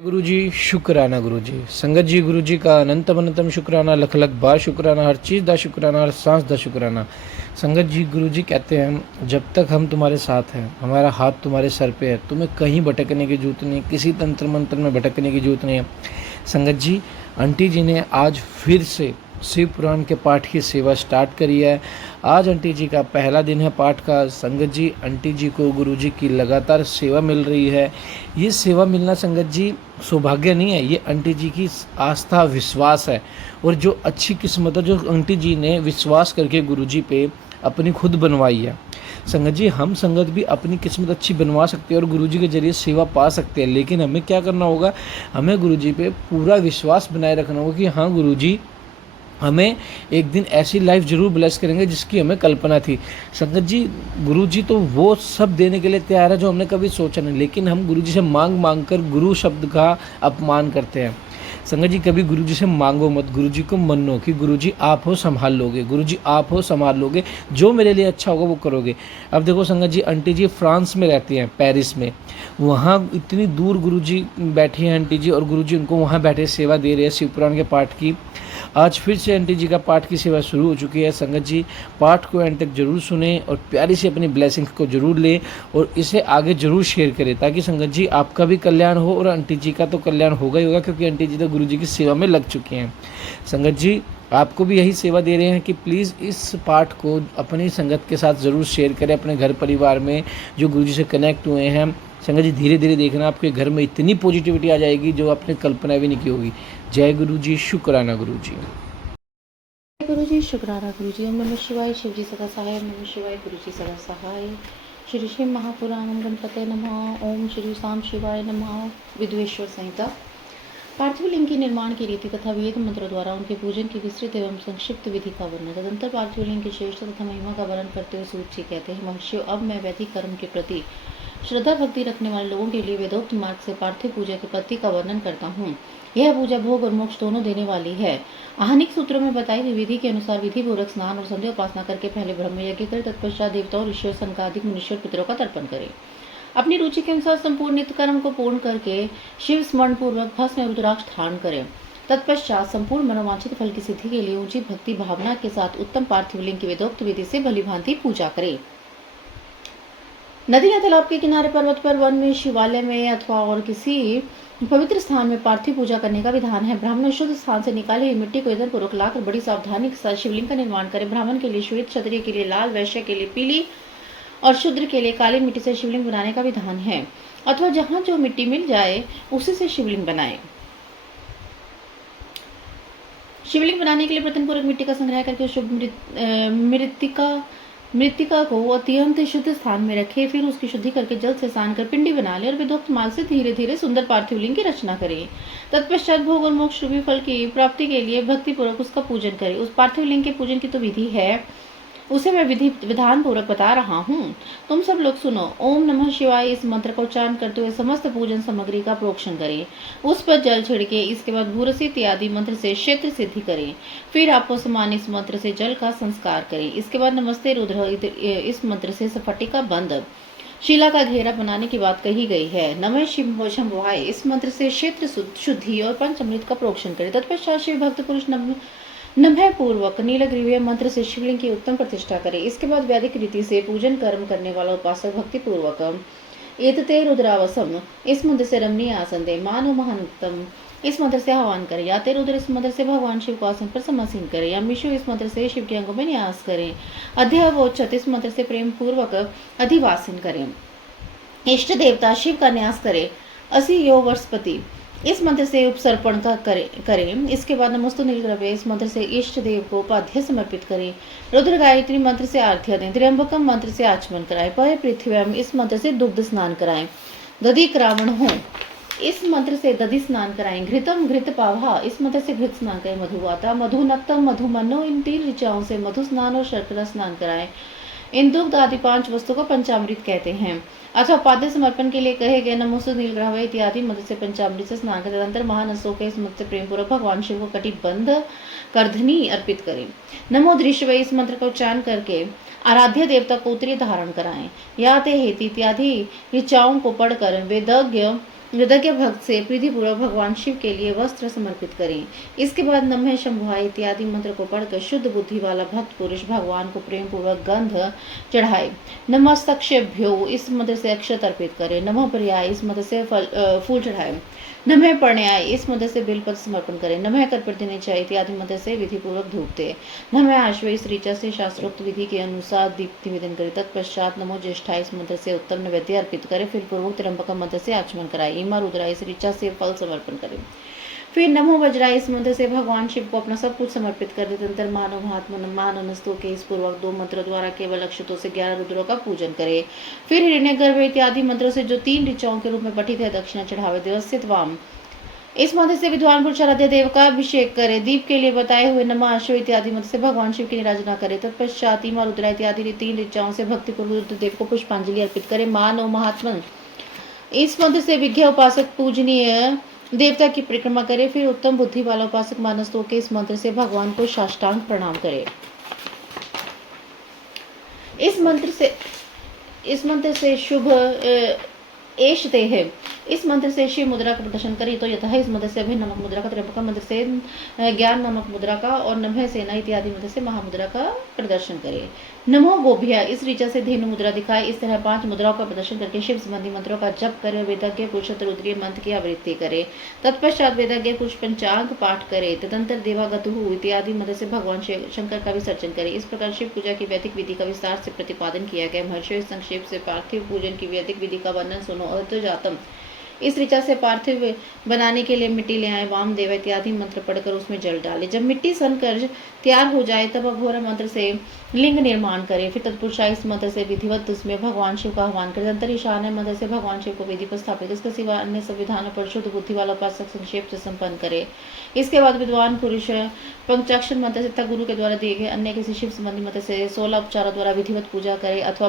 गुरु जी शुक्राना गुरु जी संगत जी गुरु जी का अनंतम अनंतम शुक्राना लख लख बार शुक्राना हर चीज़ दा शुक्राना हर सांस दा शुक्राना। संगत जी गुरु जी कहते हैं जब तक हम तुम्हारे साथ हैं हमारा हाथ तुम्हारे सर पे है, तुम्हें कहीं भटकने की जरूरत नहीं, किसी तंत्र मंत्र में भटकने की जरूरत नहीं है। संगत जी आंटी जी ने आज फिर से शिव पुराण के पाठ की सेवा स्टार्ट करी है। आज आंटी जी का पहला दिन है पाठ का। संगत जी आंटी जी को गुरु जी की लगातार सेवा मिल रही है। ये सेवा मिलना संगत जी सौभाग्य नहीं है, ये आंटी जी की आस्था विश्वास है। और जो अच्छी किस्मत है जो आंटी जी ने विश्वास करके गुरु जी पे अपनी खुद बनवाई है। संगत जी हम संगत भी अपनी किस्मत अच्छी बनवा सकते हैं और गुरु जी के जरिए सेवा पा सकते हैं, लेकिन हमें क्या करना होगा, हमें गुरु जी पे पूरा विश्वास बनाए रखना होगा कि हाँ गुरु जी हमें एक दिन ऐसी लाइफ जरूर ब्लेस करेंगे जिसकी हमें कल्पना थी। संगत जी गुरु जी तो वो सब देने के लिए तैयार है जो हमने कभी सोचा नहीं, लेकिन हम गुरु जी से मांग मांग कर गुरु शब्द का अपमान करते हैं। संगत जी कभी गुरु जी से मांगो मत, गुरु जी को मनो कि गुरु जी आप हो संभाल लोगे, गुरु जी आप हो संभाल लोगे, जो मेरे लिए अच्छा होगा वो करोगे। अब देखो संगत जी आंटी जी फ्रांस में रहती हैं, पेरिस में, वहाँ इतनी दूर गुरु जी बैठी हैं आंटी जी और गुरु जी उनको वहाँ बैठे सेवा दे रहे हैं शिव पुराण के पाठ की। आज फिर से आंटी जी का पाठ की सेवा शुरू हो चुकी है। संगत जी पाठ को एंड तक जरूर सुने और प्यारी से अपनी ब्लेसिंग्स को जरूर ले और इसे आगे जरूर शेयर करें, ताकि संगत जी आपका भी कल्याण हो और आंटी जी का तो कल्याण होगा ही होगा, क्योंकि आंटी जी तो गुरु जी की सेवा में लग चुकी हैं। संगत जी आपको भी यही सेवा दे रहे हैं कि प्लीज़ इस पाठ को अपनी संगत के साथ ज़रूर शेयर करें, अपने घर परिवार में जो गुरु जी से कनेक्ट हुए हैं। संगत जी धीरे धीरे देखना आपके घर में इतनी पॉजिटिविटी आ जाएगी जो आपने कल्पना भी नहीं की होगी। जय गुरु जी, शुक्राना गुरु जी। गुरु जी शुक्राना गुरु जी। ओम नमः शिवाय। शिव जी सदा सहाय। ओम नमः शिवाय। गुरु जी सदा सहाय। श्री शिव महापुराणम गणपते नमः। ओम श्री शाम शिवाय नमः। विद्वेश्वर संहिता। पार्थिव लिंग के निर्माण की रीति तथा वेद मंत्रों द्वारा उनके पूजन की विस्तृत एवं संक्षिप्त विधि का वर्णन। तदंतर पार्थिव लिंग की श्रेष्ठता तथा महिमा का वर्णन करते हुए सूत जी कहते हैं, महर्षियों अब मैं वैदिक कर्म के प्रति श्रद्धा भक्ति रखने वाले लोगों के लिए वेदोक्त मार्ग से पार्थिव पूजा की पद्धति का वर्णन करता हूँ। यह पूजा भोग और मोक्ष दोनों देने वाली है। आहनिक सूत्रों में बताई हुई विधि के अनुसार विधि पूर्वक स्नान और संध्या उपासना करके पहले ब्रह्म यज्ञ कर तत्पश्चात देवताओं ऋषियों संकादिक मनुष्यों पितरों का तर्पण करें। अपनी रुचि के अनुसार संपूर्ण नित्य कर्म को पूर्ण करके शिव स्मरण पूर्वक भस्म एवं रुद्राक्ष धारण करें। तत्पश्चात संपूर्ण मनोवांछित फल की सिद्धि के लिए ऊंची भक्ति भावना के साथ उत्तम पार्थिव लिंग की वेदोक्त विधि से भलीभांति पूजा करें। नदी या तालाब के किनारे, पर्वत पर, वन में, शिवालय में अथवा और किसी पवित्र स्थान में पार्थिव पूजा करने का विधान है। ब्राह्मण शुद्ध स्थान से निकाली हुई मिट्टी को यत्न पूर्वक लाकर बड़ी सावधानी के साथ शिवलिंग का निर्माण करें। ब्राह्मण के लिए श्वेत, क्षत्रिय के लिए लाल, वैश्य के लिए पीली और शूद्र के लिए काली मिट्टी से शिवलिंग बनाने का विधान है, अथवा जहां जो मिट्टी मिल जाए उसी से शिवलिंग बनाए। शिवलिंग बनाने के लिए प्रथम पूर्वक मिट्टी का संग्रह करके शुभ मृतिका को अत्यंत शुद्ध स्थान में रखे, फिर उसकी शुद्धि करके जल से स्नान कर पिंडी बना ले और विधोक्त मार्ग से धीरे धीरे सुंदर पार्थिव लिंग की रचना करे। तत्पश्चात भोग और मोक्ष रूपी फल की प्राप्ति के लिए भक्ति पूर्वक उसका पूजन करे। उस पार्थिव लिंग के पूजन की तो विधि है, उसे मैं विधान पूर्वक बता रहा हूँ, तुम सब लोग सुनो। ओम नमः शिवाय इस मंत्र का उच्चारण करते हुए समस्त पूजन सामग्री का प्रोक्षण करें, उस पर जल छिड़के, इसके बाद भूरसी इत्यादि मंत्र से क्षेत्र सिद्धि करें, फिर आपको समान इस मंत्र से जल का संस्कार करें। इसके बाद नमस्ते रुद्र इस मंत्र से स्फटिका बंद शिला का घेरा बनाने की बात कही गई है। नमः शिव शंभुवाय इस मंत्र से क्षेत्र शुद्धि और पंचामृत का प्रोक्षण करें। तत्पश्चात शिव भक्त पुरुष नमः पूर्वक नीलग्रीवीय मंत्र से शिवलिंग की उत्तम प्रतिष्ठा करें। इसके बाद वैदिक रीति से पूजन कर्म करने वाला उपासक भक्ति पूर्वक एतते रुद्रावसम इस मंत्र से रमणीय आसन दे, मानो महानतम इस मंत्र से आह्वान करें, या ते रुद्र इस मंत्र से भगवान शिव को आसन पर समासीन करें, या मिशु इस मंत्र से शिव के अंगों में न्यास करें, अध्यावोच्चत इस मंत्र से प्रेम पूर्वक अधिवासन करें, इष्ट देवता शिव का न्यास करें, असी यो वर्षपति इस मंत्र से उपसर्पण का करें। इसके बाद नमस्तु नीलग्रवे इस मंत्र से इष्ट देव को उपाध्याय समर्पित करें। रुद्र गायत्री मंत्र से आर्ध्य दें। त्र्यंबकम मंत्र से आचमन कराएं। पय पृथ्व्याम इस मंत्र से दुग्ध स्नान कराएं। दधि क्रावण हो इस मंत्र से दधि स्नान कराएं। घृतम घृत पावा इस मंत्र से घृत स्नान करें। मधुवाता मधुनक्तम मधुमनो इन 3 ऋचाओं से मधु स्नान और शर्करा स्नान कराएं। इन दुग्ध आदि 5 वस्तु को पंचामृत कहते हैं। अथवा पाद्य समर्पण के लिए कहे गए नमोस्तु नीलग्रह इत्यादि मंत्र से पंचामृत से स्नान करें। तदंतर महानसों के इस मंत्र से प्रेम पूर्वक भगवान शिव को कटिबंध करधनी अर्पित करें। नमो दृश्य इस मंत्र का उच्चारण करके आराध्य देवता को उत्तरीय धारण कराएं। या ते हेति इत्यादि ऋचाओं को पढ़कर वेदज्ञ कृतज्ञ भक्त से प्रीति पूर्वक भगवान शिव के लिए वस्त्र समर्पित करें। इसके बाद नमः शंभुवाय इत्यादि मंत्र को पढ़कर शुद्ध बुद्धि वाला भक्त पुरुष भगवान को प्रेम पूर्वक गंध चढ़ाए। नमस्तक्षेभ्यो इस मंत्र से अक्षत अर्पित करें। नमः पर्याय इस मंत्र से फूल चढ़ाए। नमः पर्ण्याय इस मंत्र से बेलपत्र समर्पण करें। नमः कर्पूरदिनचाय इत्यादि मंत्र से विधि पूर्वक धूप दे। नमः आश्वय इस ऋचा से शास्त्रोक्त विधि के अनुसार दीप निवेदन करें। तत्पश्चात नमो ज्येष्ठाय इस मंत्र से उत्तम नैवेद्य अर्पित करें। फिर पूर्वोक्त त्र्यंबक मंत्र से आचमन कराए। इमा रुद्राय इस ऋचा से फल समर्पण करें। फिर नमो वज्राय इस मंत्र से भगवान शिव को अपना सब कुछ समर्पित कर दे। तंत्र मानव महात्मा मानस्तु के इस पूर्वक 2 मंत्रों द्वारा केवल अक्षतों से 11 रुद्रों का पूजन करे। फिर हिरण्यगर्भ इत्यादि मंत्रों से जो 3 ऋचाओं के रूप में पठित है दक्षिणा चढ़ावे। देवस्थित वाम इस मंत्र से विद्वान पुरुष आराध्य देव का अभिषेक करे। दीप के लिए बताए हुए नमः अश्व इत्यादि मंत्र से भगवान शिव की निराजना करे। तत्पश्चात इमा रुद्रा इत्यादि 3 ऋचाओं से भक्ति पूर्वक रुद्रदेव को पुष्पांजलि अर्पित करे। मानव महात्मन इस मंत्र से विज्ञ उपासक पूजनीय देवता की परिक्रमा करे। फिर उत्तम बुद्धि वाला उपासक मानस्तों के इस मंत्र से भगवान को साष्टांग प्रणाम करे। इस मंत्र से शुभ एशते है। इस मंत्र से शिव मुद्रा का प्रदर्शन करें तो यथा इस मंत्र से अभय नामक मुद्रा का, त्र्यंबक मंत्र से ज्ञान नामक मुद्रा का और नमः सेना इत्यादि मंत्र से महामुद्रा का प्रदर्शन करें। नमो गोभ्या इस ऋचा से धेनु मुद्रा दिखाए। इस तरह 5 मुद्राओं का प्रदर्शन करके शिव संबंधी मंत्रों का जप करे। वेदज्ञ पुरुष रुद्रीय मंत्र की आवृत्ति करे। तत्पश्चात वेदज्ञ पुरुष पंचांग पाठ करे। तदंतर देवागतु इत्यादि मंत्र से भगवान शंकर का विसर्जन करे। इस प्रकार शिव पूजा की वैदिक विधि का विस्तार से प्रतिपादन किया गया। महर्षियों संक्षेप से पार्थिव पूजन की वैदिक विधि का वर्णन सुनो। अर्थजातम इस ऋचा से पार्थिव बनाने के लिए मिट्टी ले आए। वामदेव इत्यादि मंत्र पढ़कर उसमें जल डाले। जब मिट्टी सनकर तैयार हो जाए तब अघोरा मंत्र से लिंग निर्माण करे। फिर तत्पुरुषा इस मंत्र से विधिवत उसमें भगवान शिव का आह्वान करे। अंतर ईशान्य मंत्र से भगवान शिव को विधि पर स्थापित। इसके सिवा अन्य संविधानों पर शुद्ध बुद्धि वाला उपासक संक्षेप से संपन्न करे। इसके बाद विद्वान पुरुष पंचाक्षर मंत्र से तथा गुरु के द्वारा दिए गए अन्य किसी शिव संबंधी मंत्र से 16 उपचारों द्वारा विधिवत पूजा करे। अथवा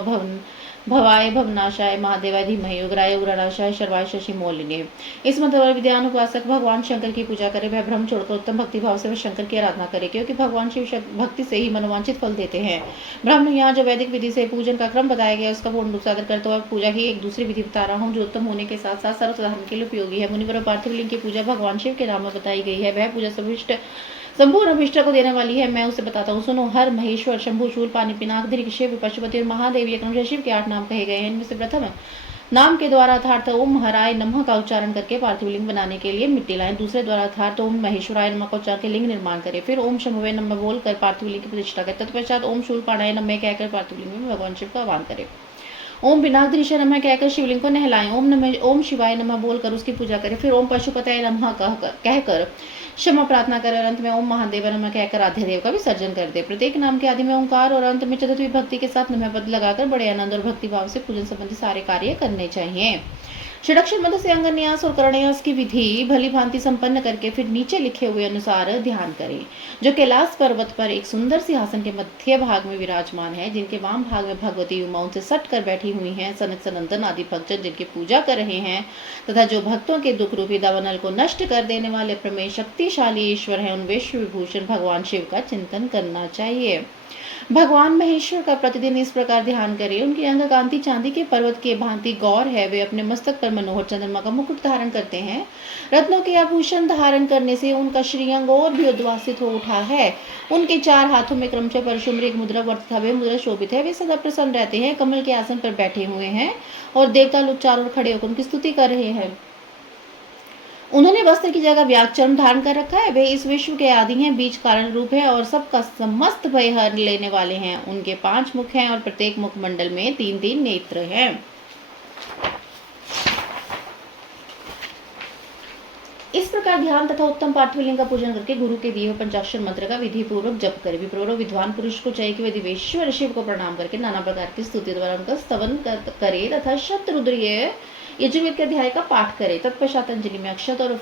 भवाय भवनाशाय महादेवाय धीमहि उग्राय उग्रनाशाय शर्वाय शशि मौलिने इस मंत्र द्वारा विद्वान उपासक भगवान शंकर की पूजा करे। वह भ्रम छोड़कर उत्तम भक्ति भाव से वह शंकर की आराधना करे, क्योंकि भगवान शिव भक्ति से ही मनोवांछित फल देते हैं। ब्राह्मण यहाँ जो वैदिक विधि से पूजन का क्रम बताया गया उसका पूर्ण रूप से आदर करते हुए पूजा की एक दूसरी विधि बता रहा हूँ जो उत्तम होने के साथ साथ सर्वसाधारण के लिए उपयोगी है। मुनिवर पार्थिव लिंग की पूजा भगवान शिव के नाम में बताई गई है। वह पूजा संपूर्ण अभिष्ट को देने वाली है। मैं उसे बताता हूँ, सुनो। हर, महेश्वर, शंभु, शूल, पानी, पिनाक, दीर्घ, शिव, पशुपति और महादेव ये क्रमशः शिव के 8 नाम कहे गए हैं। इनमें से प्रथम नाम के द्वारा अर्थात ओम हराय नमः का उच्चारण करके पार्थिव लिंग बनाने के लिए मिट्टी लाएं। दूसरे द्वारा अर्थात ओम महेश्वराय नमः का उच्चारण के लिंग निर्माण करें। फिर ओम शंभवे नमः बोलकर पार्थिव लिंग की प्रतिष्ठा करें। तत्पश्चात ओम शूल पाणाय नमः कहकर पार्थिव लिंग में भगवान शिव का आह्वान करें। ओम विनाक दृश्य नमः कहकर शिवलिंग को नहलाएं। ओम शिवाय नमः बोलकर उसकी पूजा करें। फिर ओम पशुपतये नमः कहकर क्षमा प्रार्थना करें और अंत में ओम महादेव नमः कहकर आध्य देव का विसर्जन कर दे। प्रत्येक नाम के आदि में ओंकार और अंत में चतुर्थी भक्ति के साथ नमः पद लगाकर बड़े आनंद और भक्ति भाव से पूजन संबंधी सारे कार्य करने चाहिए। षडाक्षर मंत्र से अंगन्यास और करन्यास की विधि भली भांति संपन्न करके फिर नीचे लिखे हुए अनुसार ध्यान करें। जो कैलाश पर्वत पर एक सुंदर सिंहासन के मध्य भाग में विराजमान है, जिनके वाम भाग में भगवती उमा उनसे सट कर बैठी हुई हैं, सनक सनंदन आदि भक्तजन जिनकी पूजा कर रहे हैं, तथा जो भक्तों के दुख रूपी दावानल को नष्ट कर देने वाले प्रमेय शक्तिशाली ईश्वर हैं, उन विश्व विभूषण भगवान शिव का चिंतन करना चाहिए। भगवान महेश्वर का प्रतिदिन इस प्रकार ध्यान करें। उनकी अंग कांति चांदी के पर्वत के भांति गौर है। वे अपने मस्तक पर मनोहर चंद्रमा का मुकुट धारण करते हैं। रत्नों के आभूषण धारण करने से उनका श्रीअंग और भी उद्वासित हो उठा है। उनके 4 हाथों में क्रमशः परशुम्र एक मुद्रा तथा वे मुद्रा शोभित है। वे सदा प्रसन्न रहते हैं, कमल के आसन पर बैठे हुए हैं और देवता लोग चारों ओर खड़े होकर उनकी स्तुति कर रहे हैं। उन्होंने वस्त्र की जगह व्याचरण धारण कर रखा है। वे इस विश्व के आदि हैं, बीज कारण रूप है और सबका समस्त भय हर लेने वाले हैं। उनके 5 मुख हैं और प्रत्येक मुखमंडल में 3-3 नेत्र हैं। इस प्रकार ध्यान तथा उत्तम पार्थिव लिंग का पूजन करके गुरु के दिए हुए पंचाक्षर मंत्र का विधि पूर्वक जप करे। विप्रो विद्वान पुरुष को चाहिए कि वे दिवेश्वर शिव को प्रणाम करके नाना प्रकार की स्तुति द्वारा उनका स्तवन करे तथा शतरुद्रीय यजुर्वेद के अध्याय का पाठ करे। तत्पश्चात अंजलि में अक्षत और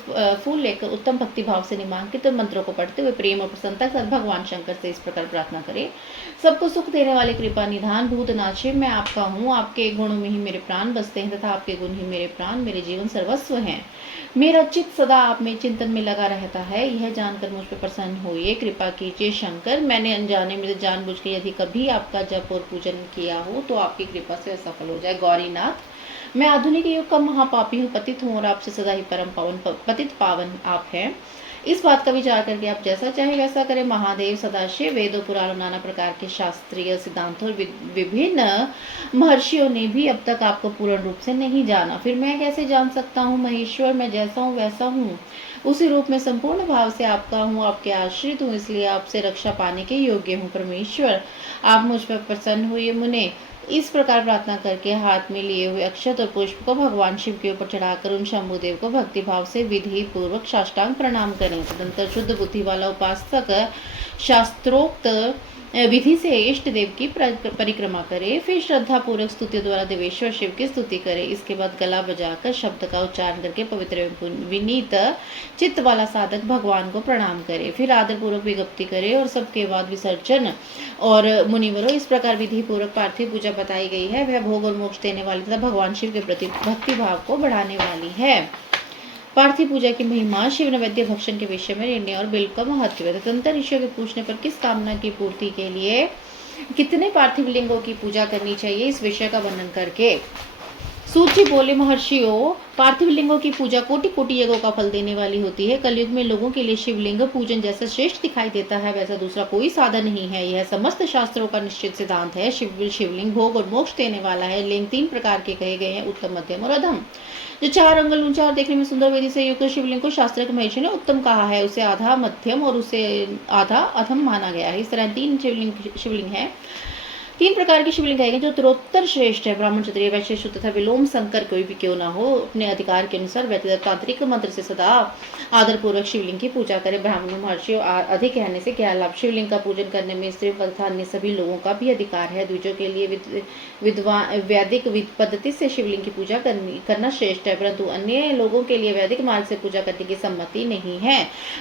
फूल लेकर उत्तम भक्ति भाव से निमांकित मंत्रों को पढ़ते हुए प्रेम और प्रसन्नता के साथ भगवान शंकर से इस प्रकार प्रार्थना करे। सबको सुख देने वाले कृपा निधान भूतनाथ शिव, मैं आपका हूँ। आपके गुणों में ही मेरे प्राण बसते हैं तथा आपके गुण ही मेरे प्राण, मेरे जीवन सर्वस्व हैं। मेरा चित्त सदा आप में चिंतन में लगा रहता है। यह जानकर मुझ पर प्रसन्न होइए, कृपा कीजिए शंकर। मैंने अनजाने में जानबूझ के यदि कभी आपका जप और पूजन किया हो तो आपकी कृपा से सफल हो जाए। गौरीनाथ मैं आधुनिक युग का महापापी हूँ, पतित हूँ और आपसे सदा ही परम पावन पतित पावन आप हैं। इस बात का विचार करके आप जैसा चाहे वैसा करें। महादेव, सदाशिव, वेदों, पुराणों, नाना प्रकार के शास्त्रीय सिद्धांतों और विभिन्न महर्षियों ने भी अब तक आपको पूर्ण रूप से नहीं जाना। फिर मैं कैसे जान सकता हूँ? महेश्वर, मैं जैसा हूँ वैसा हूँ, उसी रूप में संपूर्ण भाव से आपका हूँ, आपके आश्रित हूँ, इसलिए आपसे रक्षा पाने के योग्य हूँ। परमेश्वर, आप मुझ पर प्रसन्न हुए। मुने इस प्रकार प्रार्थना करके हाथ में लिए हुए अक्षत और पुष्प को भगवान शिव के ऊपर चढ़ाकर उन शंभुदेव को भक्ति भाव से विधि पूर्वक साष्टांग प्रणाम करें। तदंतर शुद्ध बुद्धि वाला उपासक शास्त्रोक्त विधि से इष्ट देव की परिक्रमा करे। फिर श्रद्धा पूर्वक स्तुति द्वारा देवेश्वर शिव की स्तुति करे। इसके बाद गला बजाकर शब्द का उच्चारण करके पवित्र एवं विनीत चित्त वाला साधक भगवान को प्रणाम करे। फिर आदर पूर्वक विज्ञप्ति करे और सबके बाद विसर्जन। और मुनिवरों, इस प्रकार विधि पूर्वक पार्थिव पूजा बताई गई है, वह भोग और मोक्ष देने वाली तथा भगवान शिव के प्रति भक्ति भाव को बढ़ाने वाली है। पार्थिव पूजा की महिमा, शिव नैवेद्य भक्षण के विषय में निर्णय और बिल्व का महत्व। तदंतर ऋषियों के पूछने पर किस कामना की पूर्ति के लिए कितने पार्थिव लिंगों की पूजा करनी चाहिए, इस विषय का वर्णन करके सूत जी बोले, महर्षियों, पार्थिव लिंगों की पूजा कोटि कोटि यज्ञों का फल देने वाली होती है। कलयुग में लोगों के लिए शिवलिंग पूजन जैसा श्रेष्ठ दिखाई देता है, वैसा दूसरा कोई साधन नहीं है। यह समस्त शास्त्रों का निश्चित सिद्धांत है। शिवलिंग भोग और मोक्ष देने वाला है। लिंग 3 प्रकार के कहे गए हैं, उत्तम, मध्यम और अधम। जो 4 अंगुल ऊंचा और देखने में सुंदर वेदी से युक्त शिवलिंग को शास्त्र के महर्षि ने उत्तम कहा है, उसे आधा मध्यम और उसे आधा अधम माना गया है। इस तरह 3 शिवलिंग है। 3 प्रकार की शिवलिंग कहेंगे जो उत्तरोत्तर श्रेष्ठ है। ब्राह्मण, क्षत्रिय, वैश्य, शूद्र तथा विलोम शंकर कोई भी क्यों ना हो, अपने अधिकार के अनुसार व्यक्तिगत तांत्रिक मंत्र से सदा आदर पूर्वक शिवलिंग की पूजा करे। ब्राह्मणों, महर्षियों अधिक कहने से क्या लाभ? शिवलिंग का पूजन करने में स्त्रियों तथा अन्य सभी लोगों का भी अधिकार है। द्विजों के लिए वैदिक पद्धति से शिवलिंग की पूजा करना श्रेष्ठ है, परंतु अन्य लोगों के लिए वैदिक मार्ग से पूजा करने की सम्मति नहीं है।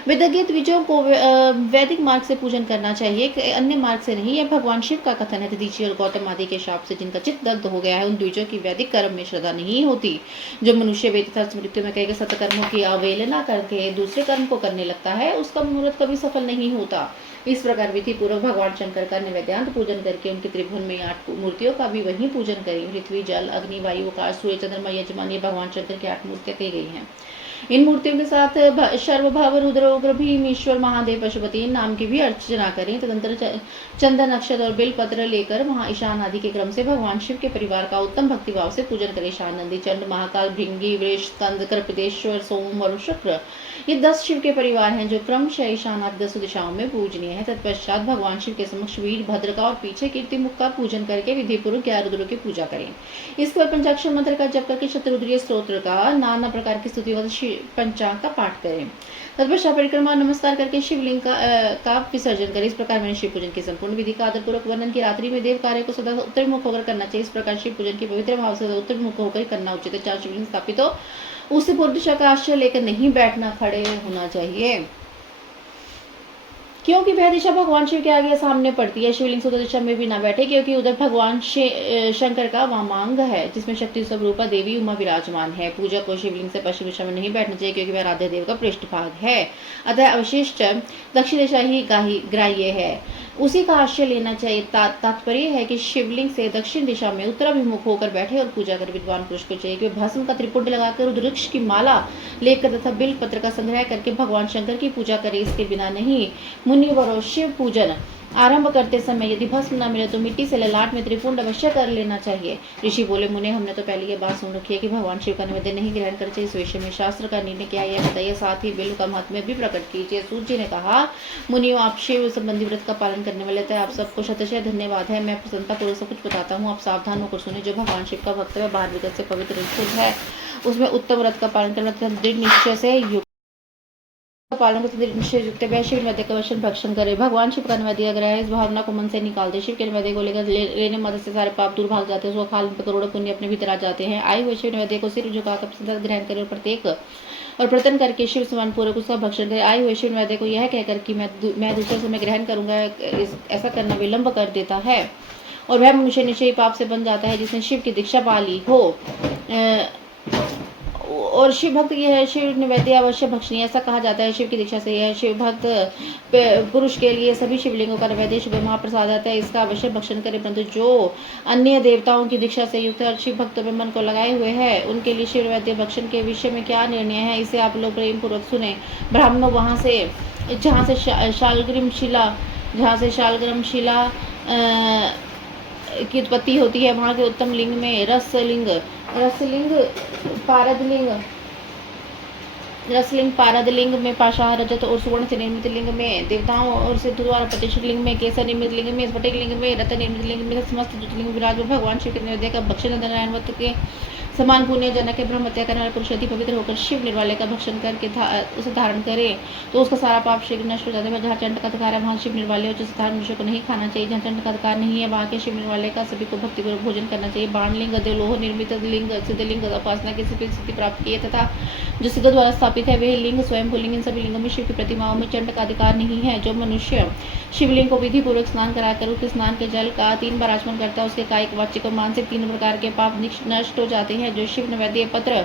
विदग्ध द्विजों को वैदिक मार्ग से पूजन करना चाहिए, अन्य मार्ग से नहीं। यह भगवान शिव का कथन है। दीची और गौतम आदि के शाप से जिनका चित्त दग्ध हो गया है, उन द्विजों की वैदिक कर्म में श्रद्धा नहीं होती। जो मनुष्य वेद तथा स्मृति में कहेगा सत्कर्मों की अवहेलना करके दूसरे कर्म को करने लगता है, उसका मनोरथ कभी सफल नहीं होता। इस प्रकार विधि पूर्वक भगवान शंकर का निवेद्यांत पूजन करके उनके त्रिभुवन में 8 मूर्तियों का भी वही पूजन करें। पृथ्वी, जल, अग्नि, वायु, आकाश, सूर्य, चंद्रमा, यजमान, ये भगवान शंकर की 8 मूर्तियां कही गई हैं। इन मूर्तियों के साथ सर्वभाव, रुद्र, उग्र, भीम, ईश्वर, महादेव, पशुपति नाम की भी अर्चना करें। तदंतर चंदन, अक्षत और बेल पत्र लेकर वहां ईशान आदि के क्रम से भगवान शिव के परिवार का उत्तम भक्तिभाव से पूजन करें। ईशान, नंदी, चंड, महाकाल, भृंगी, वृष, स्कंद, कृपदेश्वर, सोम और शुक्र, ये 10 शिव के परिवार हैं जो क्रमशः ईशान आदि 10 दिशाओं में पूजनीय है। तत्पश्चात भगवान शिव के समक्ष वीर भद्र का और पीछे कीर्ति मुख का पूजन करके विधि पूर्वक 11 रुद्रों की पूजा करें। इसके बाद पंचाक्षर मंत्र का जप करके शतरुद्रीय स्तोत्र का नाना प्रकार की स्तुति व पंचांग का पाठ करें। तत्पश्चात परिक्रमा नमस्कार करके शिवलिंग का विसर्जन करें। इस प्रकार मैंने शिव पूजन की संपूर्ण विधि का आदरपूर्वक वर्णन की। रात्रि में देव कार्य को सदा उत्तर मुख होकर करना चाहिए। इस प्रकार शिव पूजन की पवित्र भाव से उत्तर मुख होकर करना उचित है। 4 शिवलिंग स्थापित हो, उससे पूर्व दिशा का आश्रय लेकर नहीं बैठना, खड़े होना चाहिए, क्योंकि वह दिशा भगवान शिव के आगे सामने पड़ती है। शिवलिंग से उधर दिशा में भी ना बैठे, क्योंकि उधर भगवान शंकर का वामांग है, जिसमें शक्ति स्वरूपा देवी उमा विराजमान है। पूजा को शिवलिंग से पश्चिम दिशा में नहीं बैठना चाहिए, क्योंकि वह राधे देव का पृष्ठभाग है। अतः अवशिष्ट दक्षिण दिशा ही ग्राह्य है, उसी का आश्रय लेना चाहिए। तात्पर्य है कि शिवलिंग से दक्षिण दिशा में उत्तराभिमुख होकर बैठे और पूजा कर। विद्वान पुरुष को चाहिए कि भस्म का त्रिपुंड लगाकर रुद्राक्ष की माला लेकर तथा बिल पत्र का संग्रह करके भगवान शंकर की पूजा करे। इसके बिना नहीं। मुनिवरों, शिव पूजन आरंभ करते समय यदि भस्म न मिले तो मिट्टी से ललाट में त्रिपुंड अवश्य कर लेना चाहिए। ऋषि बोले, मुने, हमने तो पहले ये बात सुन रखी है कि भगवान शिव का निवेदन नहीं ग्रहण करना चाहिए। इस विषय में शास्त्र का निर्णय क्या है बताइए, साथ ही बिल का महत्व भी प्रकट कीजिए। सूत जी ने कहा, मुनियों, आप शिव संबंधी व्रत का पालन करने वाले थे, आप सबको शतशः धन्यवाद है। मैं प्रसन्नता पूर्वक सब कुछ बताता हूँ, आप सावधान होकर सुने। जो भगवान शिव का भक्त है, बाहर विगत से पवित्र है, उसमें उत्तम व्रत का पालन करना दृढ़ निश्चय से पालन शिव नैवेद्य का वचन भक्षण करे। भगवान शिव का नैवेद्य ग्रह इस भावना को मन से निकाल दे। शिव के नैवेद्य को लेकर लेने मदद से सारे पाप दूर भाग जाते हैं। उसको खाने पर करोड़ों पुण्य अपने भीतर आ जाते हैं। आए हुए शिव नैवेद्य को सिर झुकाकर प्रसन्नता ग्रहण करे और प्रतन करके शिव समान पूर्वक उसका भक्षण करे। आए हुए शिव नैवेद्य को यह कहकर कि मैं दूसरे समय ग्रहण करूंगा, ऐसा करना विलंब कर देता है और वह मनुष्य निश्चय पाप से बन जाता है जिसने शिव की दीक्षा पा ली हो और शिव भक्त ये है, शिव निवेद्य अवश्य भक्षणीय, ऐसा कहा जाता है। शिव की दीक्षा से यह शिव भक्त पुरुष के लिए सभी शिवलिंगों का निवेद्य शुभ महाप्रसाद आता है, इसका अवश्य भक्षण करे। परंतु जो अन्य देवताओं की दीक्षा से युक्त और शिव भक्तों में मन को लगाए हुए हैं, उनके लिए शिव निवेद्य भक्षण के विषय में क्या निर्णय है, इसे आप लोग प्रेम पूर्वक सुने। ब्राह्मणों जहाँ से शालग्राम शिला की उत्पत्ति होती है, वहाँ के उत्तम लिंग में रसलिंग पारदलिंग में पाषाण रजत और सुवर्ण से निर्मित लिंग में देवताओं और सिद्धों द्वारा प्रतिष्ठित लिंग में केसर निर्मित लिंग में स्फटिक लिंग में रत्न निर्मित लिंग में समस्त ज्योतिर्लिंग विराज में भगवान शिव के निवेद्य का भक्षण नारायण व्रत के समान पुण्य जनक के ब्रह्म हत्या करने वाले पुरुष यदि पवित्र होकर शिव निर्वाले का भक्षण करके उसे धारण करे तो उसका सारा पाप शीघ्र नष्ट हो जाता है। जहाँ चंड का अधिकार है वहाँ शिव निर्वाले और जिस साधारण मनुष्य को नहीं खाना चाहिए। जहाँ चंड का अधिकार नहीं है वहाँ के शिव निर्वाले का सभी को भक्तिपूर्वक भोजन करना चाहिए। बाणलिंग देवलोह निर्मित लिंग सिद्धलिंग उपासना की सिद्धि प्राप्त किए तथा जो सिद्ध द्वारा स्थापित है वे लिंग स्वयं भूलिंग, इन सभी लिंगों में शिव की प्रतिमाओं में चंड का अधिकार नहीं है। जो मनुष्य शिवलिंग को विधि पूर्वक स्नान कराकर उसके स्नान के जल का 3 बार आचमन करता है, उसके कायिक वाचिक और मानसिक 3 प्रकार के पाप नष्ट हो जाते हैं। जो शिव निवेद्य पत्र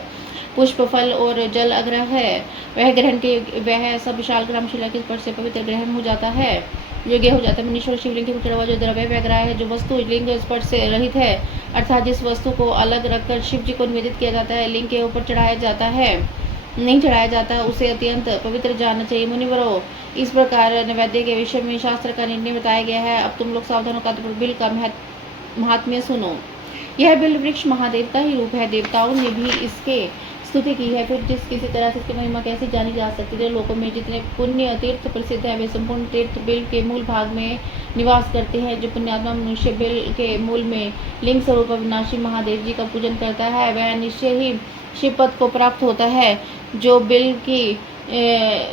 पुष्प फल और जल अग्रह है वह सब शालग्राम शिला के स्पर्श से पवित्र ग्रहण हो जाता है, योग्य हो जाता है। मनुष्य शिवलिंग के ऊपर जो द्रव्य वह ग्रह है जो वस्तु लिंग स्पर्श से रहित है, अर्थात जिस वस्तु को अलग रखकर शिव जी को निवेदित किया जाता है, लिंग के ऊपर नहीं चढ़ाया जाता, उसे अत्यंत पवित्र जानना चाहिए। मुनिवरों, इस प्रकार नैवेद्य के विषय में शास्त्र का निर्णय बताया गया है। अब तुम लोग सावधान होकर बिल का महात्म्य सुनो। यह बिल वृक्ष महादेव का ही रूप है, देवताओं ने भी इसके स्तुति की है। फिर किसी तरह से इसकी महिमा कैसे जानी जा सकती है। लोकों में जितने पुण्य तीर्थ प्रसिद्ध है वे संपूर्ण तीर्थ बिल के मूल भाग में निवास करते हैं। जो पुण्यात्मा मनुष्य बिल के मूल में लिंग स्वरूप अविनाशी महादेव जी का पूजन करता है वह निश्चय ही शिव पद को प्राप्त होता है। जो बिल की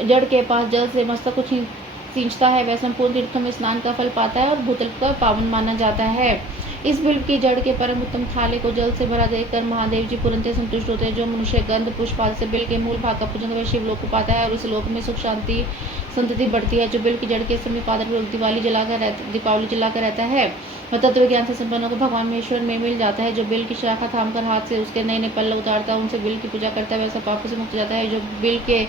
जड़ के पास जल से मस्तक को सींचता है वह संपूर्ण तीर्थों में स्नान का फल पाता है और भूतल का पावन माना जाता है। इस बिल्व की जड़ के परम उत्तम थाले को जल से भरा देखकर महादेव जी तुरंत संतुष्ट होते हैं। जो मनुष्य गंध पुष्प आदि से बिल के मूल भाग का पूजन वह शिवलोक को पाता है और उस लोक में सुख शांति संतति बढ़ती है। जो बिल की जड़ के समीप आदर दीपावली जलाकर रहता है वह तत्व ज्ञान से संपन्न होकर भगवान महेश्वर में मिल जाता है। जो बिल की शाखा थामकर हाथ से उसके नए नए पल्लव उतारता है उनसे बिल की पूजा करता है वैसा पापों से मुक्त हो जाता है। जो बिल के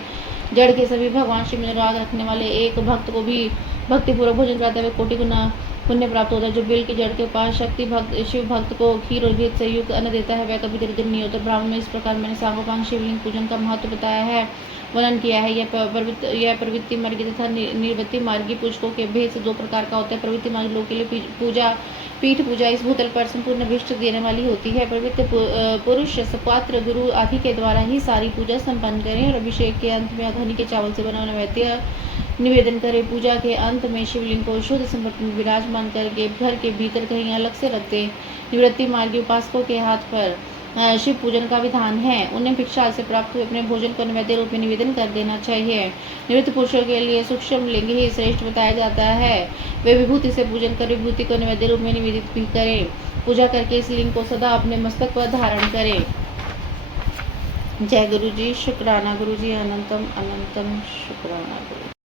जड़ के सभी भगवान शिव में राग रखने वाले एक भक्त को भी भक्तिपूर्वक भोजन कराता है वह कोटि गुना पुण्य प्राप्त होता है। जो बिल की जड़ के पास शिव भक्त को खीर और घृत से युक्त अन्न देता है वह कभी दरिद्र नहीं होता। ब्राह्मण में इस प्रकार मैंने सांगोपांग शिवलिंग पूजन का महत्व बताया है, वर्णन किया है। यह प्रवृत्ति मार्गी तथा निर्वृत्ति मार्गी पूजकों के भेद से 2 प्रकार का होता है। प्रवृत्ति मार्गी लोग के लिए पीठ पूजा इस भूतल पर संपूर्ण विष्ट देने वाली होती है। प्रवृत्ति पुरुष सपात्र गुरु आदि के द्वारा ही सारी पूजा संपन्न करें और अभिषेक के अंत में अघनी के चावल से बना नैवेद्य निवेदन करें। पूजा के अंत में शिवलिंग को शुद्ध संपत्ति में विराजमान करके घर के भीतर कहीं अलग से रख दें। निवृत्ति मार्गी उपासकों के हाथ पर शिव पूजन का विधान है। उन्हें भिक्षा से प्राप्त हुए अपने भोजन को नैवेद्य रूप में निवेदन कर देना चाहिए। निवृत्त पुरुषों के लिए सूक्ष्म लिंग ही श्रेष्ठ बताया जाता है। वे विभूति से पूजन कर विभूति को नैवेद्य रूप में निवेदित भी करें। पूजा करके इस लिंग को सदा अपने मस्तक पर धारण करें। जय गुरु जी। शुक्राना गुरु जी। अनंतम अनंतम शुक्राना गुरु।